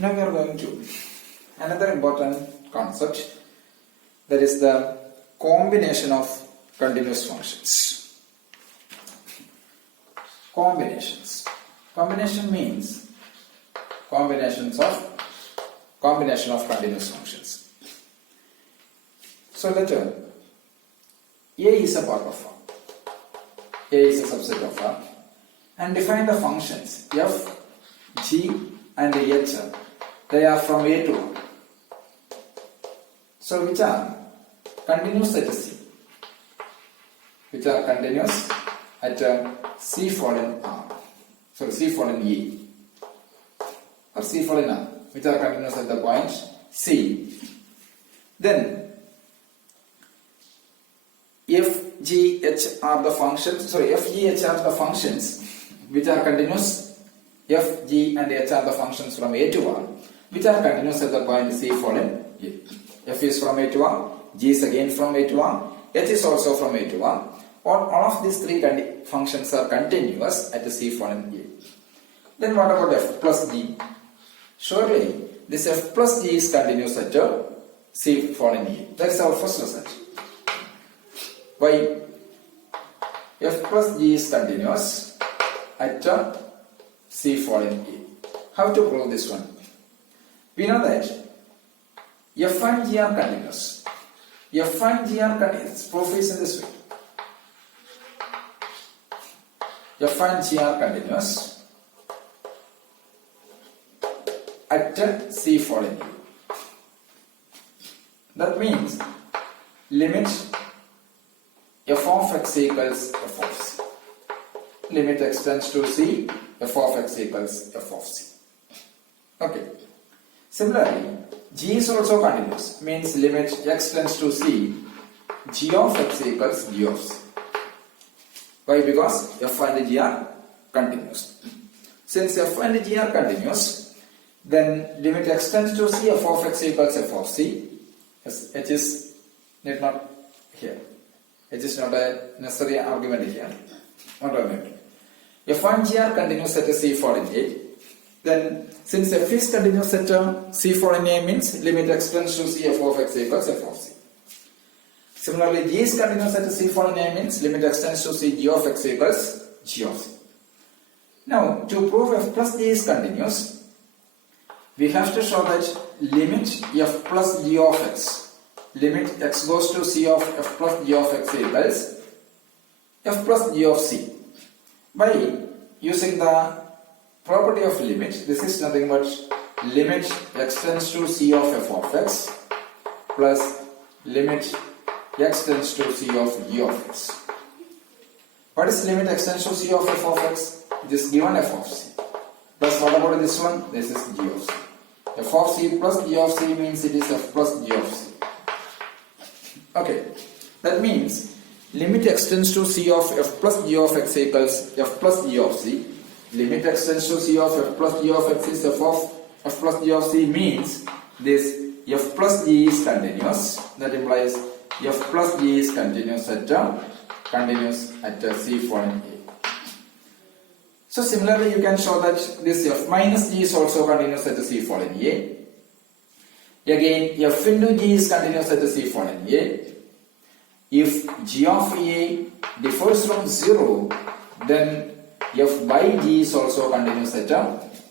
Now we are going to another important concept, that is the combination of continuous functions. Combinations. Combination means combination of continuous functions. So let A is a part of A is a subset of A, and define the functions f, g and h. They are from A to 1. So which are continuous at C? Which are continuous at C following R. Sorry, C following E. Or C following R. Which are continuous at the point C. Then F, G, H are the functions. Sorry, F, G, H are the functions which are continuous. F, G and H are the functions from A to 1, which are continuous at the point C following E. F is from A to 1, G is again from A to 1, H is also from A to 1. All of these three functions are continuous at C following E. Then what about F plus G? Surely this F plus G is continuous at C following E. That's our first result. Why? F plus G is continuous at C following E. How to prove this one? We know that F and G are continuous. F and G are continuous. Proof is in this way. F and G are continuous at C following E. That means limit f of x equals f of c. Limit x tends to c, f of x equals f of c. Okay. Similarly, g is also continuous. Means limit x tends to c, g of x equals g of c. Why? Because f and g are continuous. Since f and g are continuous, then limit x tends to c, f of x equals f of c. Yes, h is need not here. H is not a necessary argument here. Not argument. F and G are continuous at C following A. Then, since f is continuous at C following A, means limit x tends to C, f of x equals f of c. Similarly, G is continuous at C following A, means limit x tends to C, g of x equals g of c. Now, to prove f plus g is continuous, we have to show that limit f plus g of x, limit x goes to c of f plus g of x equals f plus g of c. By using the property of limit, this is nothing but limit x tends to c of f of x plus limit x tends to c of g of x. What is limit x tends to c of f of x? It is given f of c. Plus what about this one? This is g of c. F of c plus g of c means it is f plus g of c. Okay, that means limit x tends to c of f plus g of x equals f plus g of c. Limit x tends to c of f plus g of x is f of f plus g of c, means this f plus g is continuous. That implies f plus g is continuous at C following A. So similarly, you can show that this f minus g is also continuous at C following A. Again, f into g is continuous at C following A. If g of A differs from 0, then f by g is also continuous at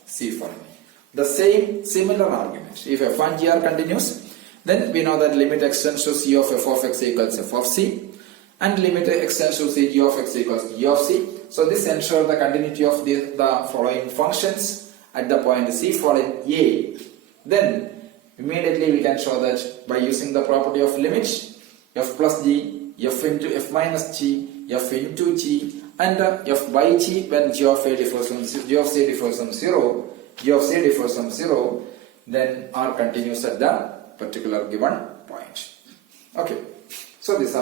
C following A. The similar argument. If f and g are continuous, then we know that limit x tends to c of f of x equals f of c, and limit x tends to c g of x equals g of c. So this ensures the continuity of the following functions at the point C following A. Then immediately we can show that by using the property of limit f plus g, f into f minus g, f into g, and f by g when g of a differs from g of c differs from 0, g of c differs from 0, then are continuous at the particular given point. Okay, so this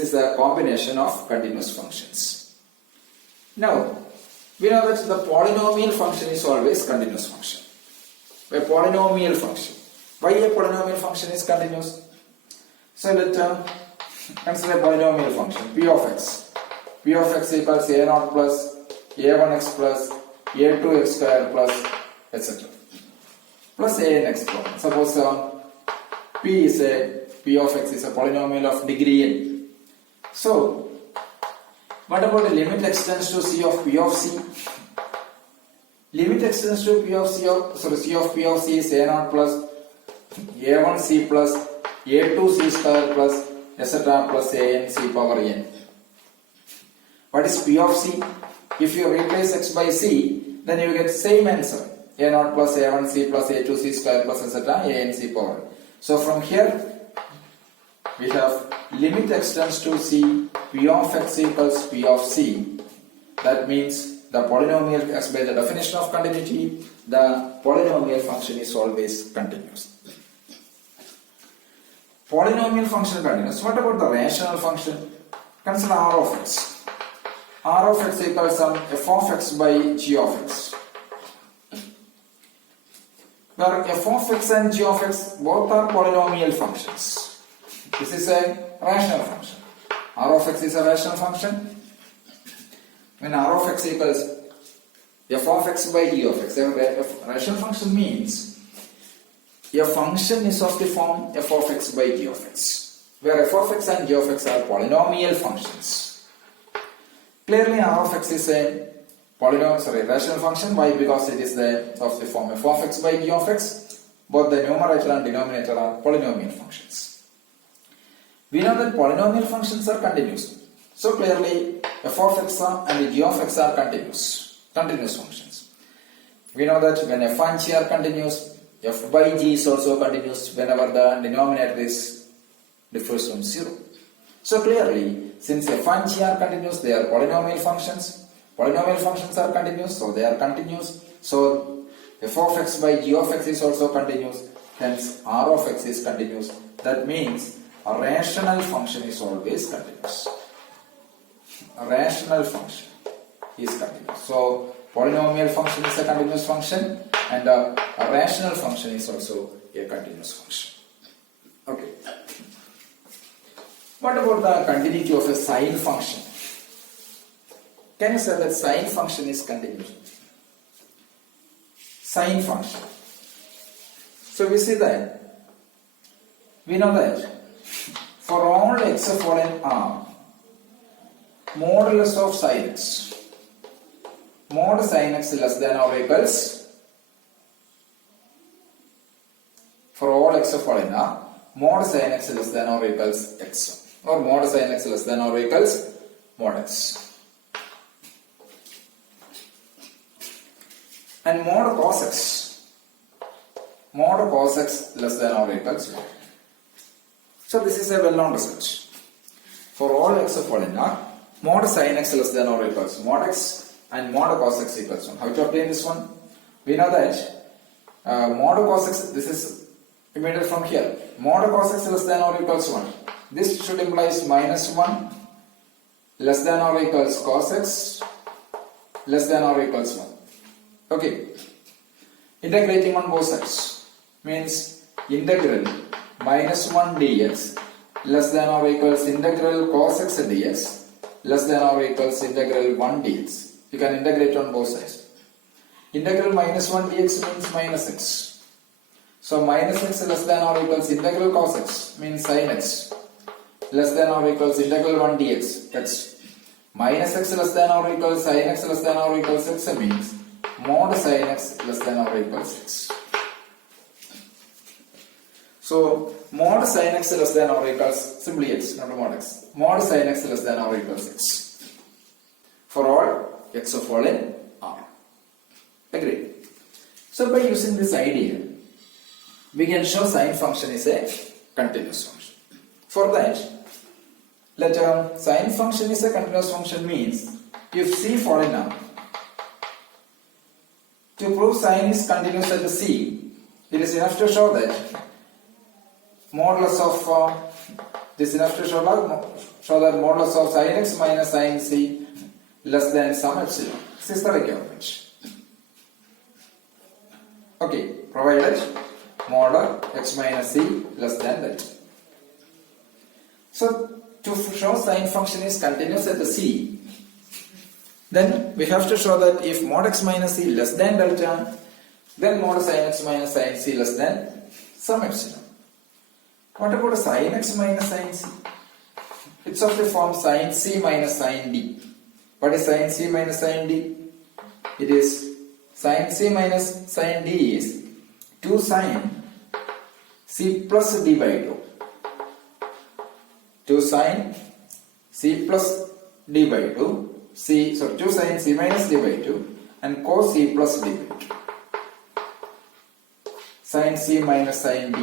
is the combination of continuous functions. Now we know that the polynomial function is always continuous function. A polynomial function. Why a polynomial function is continuous? So let's consider a polynomial function p of x. P of x equals a0 plus a1x plus a2x square plus etc. plus a n exponent. Suppose p of x is a polynomial of degree n. So what about the limit extends to c of p of c? Limit extends to c of p of c is a0 plus a1c plus a2c square plus etc. plus a n c power n. What is p of c? If you replace x by c, then you get same answer, a0 plus a1c plus a2c square plus etc. a n c power n. So from here we have limit extends to c, p of x equals p of c. That means the polynomial, as by the definition of continuity, the polynomial function is always continuous. Polynomial function continuous. What about the rational function? Consider r of x. R of x equals some f of x by g of x. Where f of x and g of x both are polynomial functions. This is a rational function. R of x is a rational function. When r of x equals f of x by g of x, a rational function means a function is of the form f of x by g of x, where f of x and g of x are polynomial functions. Clearly r of x is a rational function. Why? Because it is of the form f of x by g of x. Both the numerator and denominator are polynomial functions. We know that polynomial functions are continuous. So clearly f of x and g of x are continuous functions. We know that when f and g are continuous, f by g is also continuous whenever the denominator differs from 0. So clearly, since f and g are continuous, they are polynomial functions. Polynomial functions are continuous, so they are continuous. So f of x by g of x is also continuous. Hence r of x is continuous. That means a rational function is always continuous. A rational function is continuous. So polynomial function is a continuous function, and a rational function is also a continuous function. Okay. What about the continuity of a sine function? Can you say that sine function is continuous? Sine function. So we see that, we know that for all x of n r, modulus of sin x, mod sin x less than or equals, for all x of n r, mod sin x less than or equals x, or mod sin x less than or equals mod x. And mod cos x less than or equals 1. So this is a well-known result. For all x of n r, mod sin x less than or equals mod x and mod cos x equals 1. How to obtain this one? We know that mod cos x, this is immediate from here. Mod cos x less than or equals 1. This should implies minus 1 less than or equals cos x less than or equals 1. Okay. Integrating on both sides means integral minus 1 dx less than or equals integral cos x dx less than or equals integral 1 dx. You can integrate on both sides. Integral minus 1 dx means minus x. So minus x less than or equals integral cos x means sin x less than or equals integral 1 dx. X. Minus x less than or equals sin x less than or equals x means mod sin x less than or equals x. So mod sin x less than or equals simply x, not mod x. Mod sin x less than or equals x for all x of all in R. Agreed. So by using this idea, we can show sine function is a continuous function. For that, let sine function is a continuous function means if c fall in R, to prove sine is continuous at the c, it is enough to show that modulus of this is enough to show that modulus of sin x minus sin c less than some epsilon. This is the requirement. Okay, provided mod x minus c less than that. So to show sine function is continuous at the c, then we have to show that if mod x minus c less than delta, Then mod sin x minus sin c less than some epsilon. What about sin x minus sin c? It's of the form sin c minus sin d. What is sin c minus sin d? It is sin c minus sin d is 2 sin c plus d by 2. 2 sin c plus d by 2. 2 sin c minus d by 2 and cos c plus d by 2. Sin c minus sin d.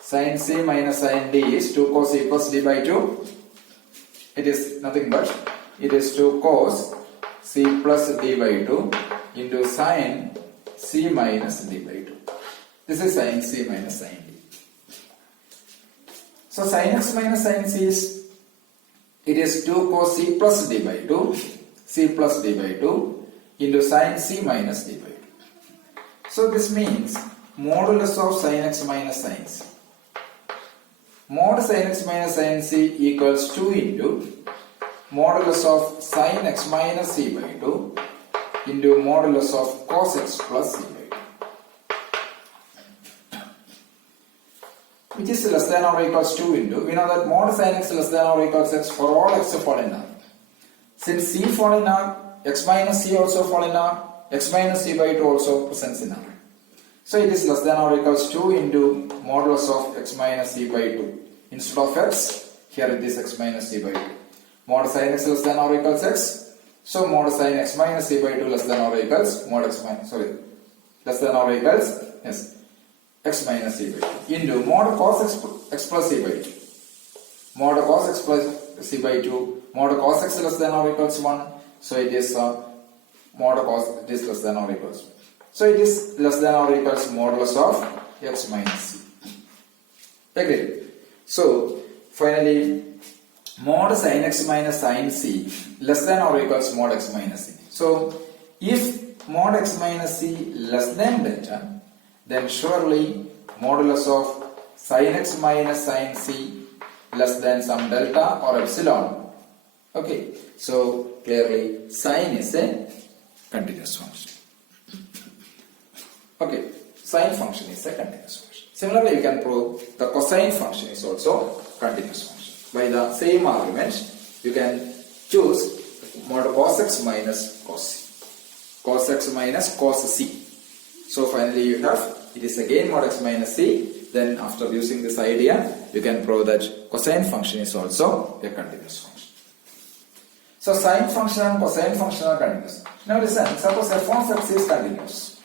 Sin c minus sin d is 2 cos c plus d by 2. It is nothing but it is 2 cos c plus d by 2 into sin c minus d by 2. This is sin c minus sin d. So sin x minus sin c is, it is 2 cos c plus d by 2, c plus d by 2 into sin c minus d by 2. So this means modulus of sin x minus sin c. Mod sin x minus sin c equals 2 into modulus of sin x minus c by 2 into modulus of cos x plus c by 2. Which is less than or equals 2 into, we know that mod sin x less than or equals x for all x fall in R. Since c fall in R, x minus c also fall in R, x minus c by 2 also presents in R. So it is less than or equals 2 into modulus of x minus c by 2. Instead of x, here it is x minus c by 2. Mod sin x less than or equals x. So mod sin x minus c by 2 less than or equals mod x minus, less than or equals, yes, x minus c by 2 into mod cos x plus c by 2. Mod cos x plus c by 2, mod cos x less than or equals 1. So it is mod cos, it is less than or equals 1. So it is less than or equals modulus of x minus c. Agreed? So finally, mod sin x minus sin c less than or equals mod x minus c. So if mod x minus c less than delta, then surely modulus of sin x minus sin c less than some delta or epsilon. Okay, so clearly sine is a continuous function. Okay, sine function is a continuous function. Similarly, we can prove the cosine function is also continuous function. By the same argument, you can choose mod cos x minus cos c. Cos x minus cos c. So finally you have, it is again mod x minus c. Then after using this idea, you can prove that cosine function is also a continuous function. So sine function and cosine function are continuous. Now listen, suppose f of x is continuous.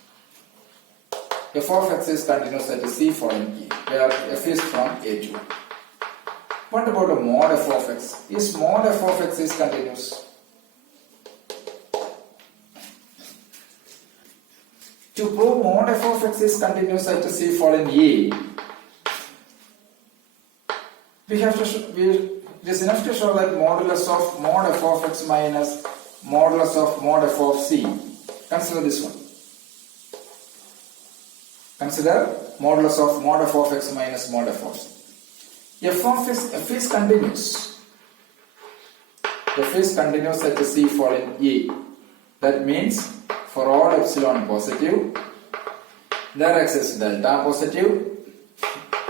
F of x is continuous at c following e, where f is from a to 1. What about a mod f of x? Is mod f of x is continuous? To prove mod f of x is continuous at c following e, we have to it is enough to show that modulus of mod f of x minus modulus of mod f of c. Consider this one. Consider modulus of mod f of x minus mod f of c. F is continuous. F is continuous at c following e. That means for all epsilon positive, there exists delta positive,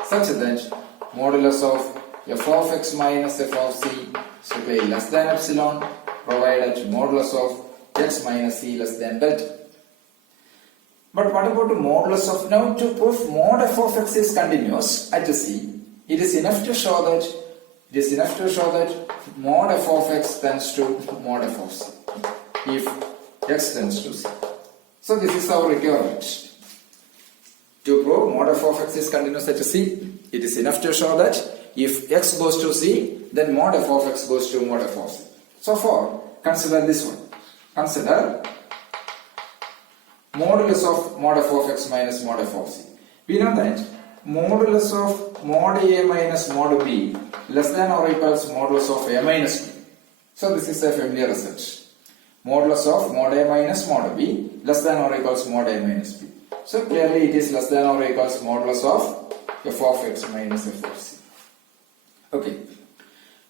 such that modulus of f of x minus f of c should be less than epsilon, provided modulus of x minus c less than delta. But what about the modulus of, now to prove mod f of x is continuous at c, it is enough to show that mod f of x tends to mod f of c if x tends to c. So this is our requirement. To prove mod f of x is continuous at c, it is enough to show that if x goes to c, then mod f of x goes to mod f of c. So far, consider this one. Consider modulus of mod f of x minus mod f of c. We know that modulus of mod a minus mod b less than or equals modulus of a minus b. So this is a familiar result. Modulus of mod a minus mod b less than or equals mod a minus b. So clearly it is less than or equals modulus of f of x minus f of c. Okay.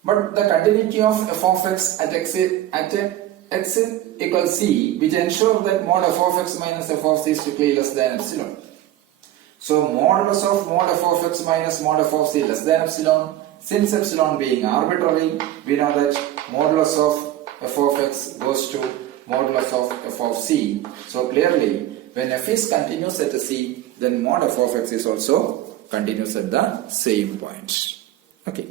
But the continuity of f of x at x equals c, which ensure that mod f of x minus f of c is strictly less than epsilon. So modulus of mod f of x minus mod f of c less than epsilon. Since epsilon being arbitrary, we know that modulus of f of x goes to modulus of f of c. So clearly, when f is continuous at c, then mod f of x is also continuous at the same point. Okay.